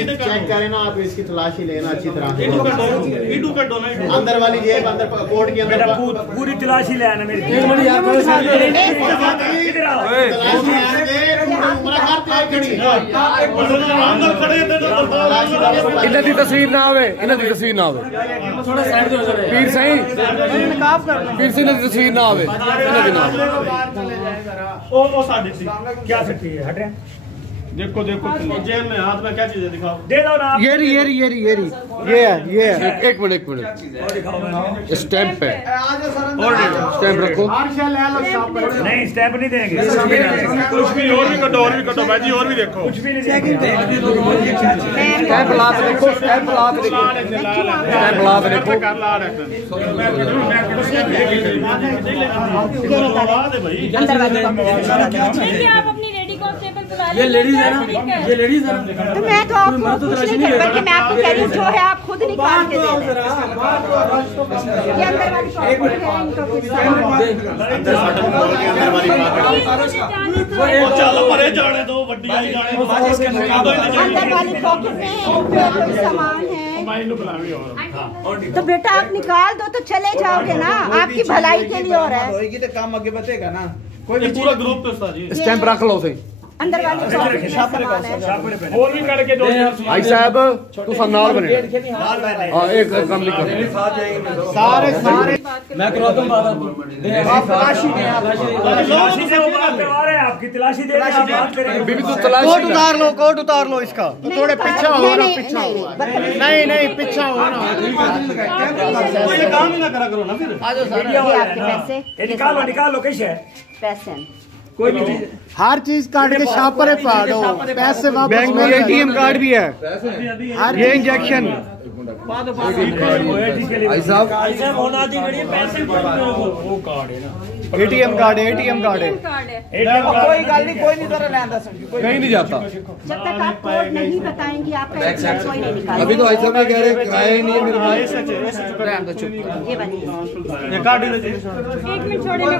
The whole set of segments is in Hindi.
चेक करें ना आप, इसकी तलाशी लेना अच्छी तरह। अंदर वाली जेब, अंदर कोट के अंदर पूरी तलाशी लेना मेरी। इन्हां दी तस्वीर ना आवे, इन्हां दी तस्वीर ना आवे। थोड़ा साइड दे जरा पीर सही, पीर सही दी तस्वीर ना आवे, इन्हां दी ना। ओ साडी सी क्या सकती है हटे। देखो देखो जेब में हाथ में क्या चीज है, दिखाओ। दे दो ना। ये है। एक मिनट स्टैंप है, स्टैंप रखो। नहीं स्टैंप नहीं देंगे, कुछ भी और भी कटो भाई जी, और भी देखो। कुछ भी नहीं देंगे। स्टैंप ला के देखो, स्टैंप ला के देखो, स्टैंप ला के देखो। आप अपनी लेडी कांस्टेबल बुला ये लेडीज है ना, ये लेडीज है ना। तो मैं तो आपको कुछ नहीं कर बल्कि मैं आपको कह रही हूँ जो है आप खुद निकाल के दे। ये अंदर वाली पॉकेट है इनको कुछ सामान चलो परे जाने दो, वड्डी आई जाने दो। अंदर वाली पॉकेट में कोई सामान है तो बेटा आप निकाल दो तो चले जाओगे ना, आपकी भलाई के लिए हो रहा है। तो काम आगे बढ़ेगा ना। कोई पूरा ग्रुप तो साजी स्टैंप रख लो सही। अंदर वाली पॉकेट में सामान है। और भी करके दो भाई साहब तू नाल बने। हां एक काम नहीं कर सारे मैं करवाता हूं बात। आप तलाशी में तलाशी से वो बात करवा रहे हैं, आपकी तलाशी दे रहे हैं, आप बात करें। बीबी तू तलाशी कोट उतार लो इसका। थोड़े पीछे हो ना, पीछे हो। नहीं पीछे हो ना। ये काम ही ना करा करो ना फिर। ये आपके पैसे, ये निकालो कैसे है पैसे कोई भी चीज, हर चीज काट के छापरे पा दो, पैसे वापस। बैंक में एटीएम कार्ड भी है, ये इंजेक्शन। भाई साहब होना चाहिए पैसे वो कार्ड है ना, एटीएम कार्ड है। कार्ड है। कोई गल नहीं, कोई नहीं तरह लेंदा कहीं नहीं जाता। जब तक आप कोड नहीं बताएंगे आपका एटीएम कोई नहीं निकालेगा। अभी तो भाई साहब कह रहे खाए नहीं है मेरे भाई। ये बनी ये कार्ड ही एक मिनट छोड़े मैं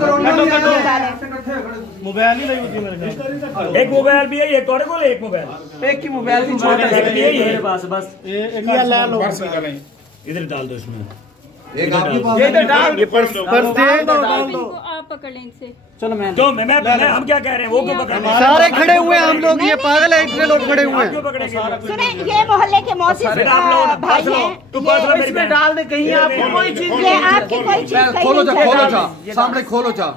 मोबाइल ही नहीं होती मेरे पास। एक मोबाइल भी है, एक और को एक मोबाइल, एक ही मोबाइल थी छोटा सा है बस ये ले लो। इधर डाल दो इसमें, एक आपके पास ये तो डाल, ये पर्स दे आप पकड़ लें इनसे। चलो मैं हम क्या कह रहे हैं, वो क्यों पकड़ रहे हैं? सारे खड़े हुए हैं हम लोग, ये पागल है, इतने लोग खड़े हुए हैं। क्यों पकड़ेंगे? सुने ये मोहल्ले के मौसी भाई हैं, इसमें डाल दे कहीं, आपको कोई चीज ये आपकी कोई चीज खोलो जा सामने खोलो जा,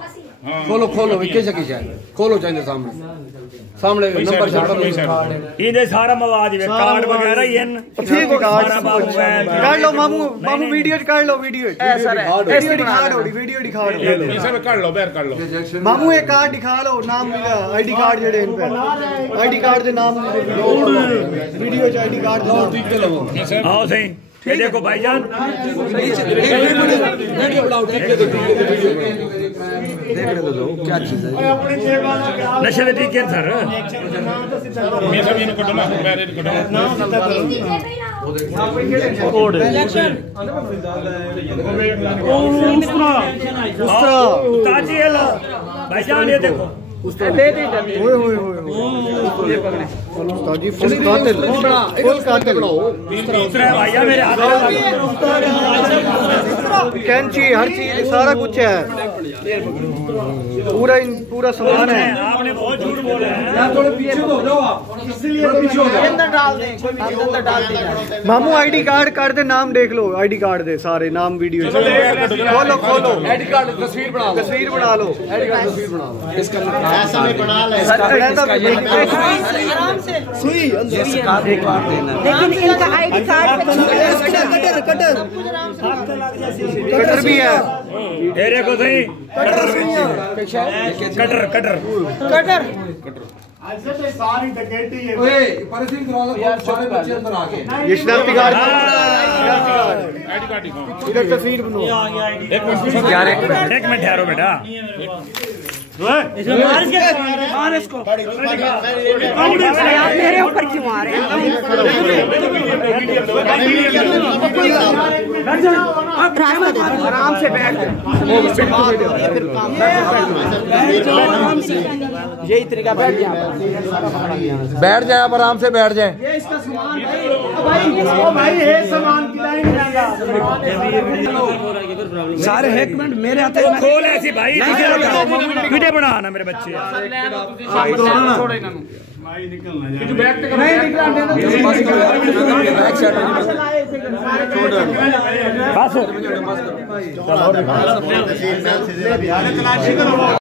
खोलो खोलो चाहिए सामने नंबर इधर सारा मवाद है, कार्ड वगैरह ही है। ठीक है, काट लो मामू वीडियो काट लो, वीडियो दिखा दो मामू, एक कार्ड दिखा लो, नाम आईडी कार्ड जेडे इन पे आईडी कार्ड दे नाम वीडियो च आईडी कार्ड आओ सही। ये देखो भाईजान क्या चीज है नशे में ठीक है सर। भाईजान ये देखो कैंची, हर चीज, सारा कुछ है, पूरा सामान है। आपने बहुत झूठ बोला है। मामू आईडी कार्ड कर दे, नाम देख लो, आईडी कार्ड दे सारे नाम वीडियो खोलो आईडी कार्ड तस्वीर बना लो, तस्वीर बना लो, आईडी कार्ड तस्वीर बना लो। इसका ऐसा में बना ले, सुई लेकिन इनका आईडी कार्ड कटर भी है, देखो सही कटर सारी डकैती है। सारे बच्चे अंदर आ गए। ये शनाख्ती कार्ड, इधर तस्वीर बनो। एक मिनट ठहरो बेटा, मार इसको। मेरे ऊपर क्यों आ रहे हैं? आराम से बैठ यही तरीका बैठ जाए आप आराम से बैठ जाए। ये इसका सामान भाई है सामान सारे एक मिनट मेरे हाथ में खोल ऐसी भाई वीडियो बनाना मेरे बच्चे बस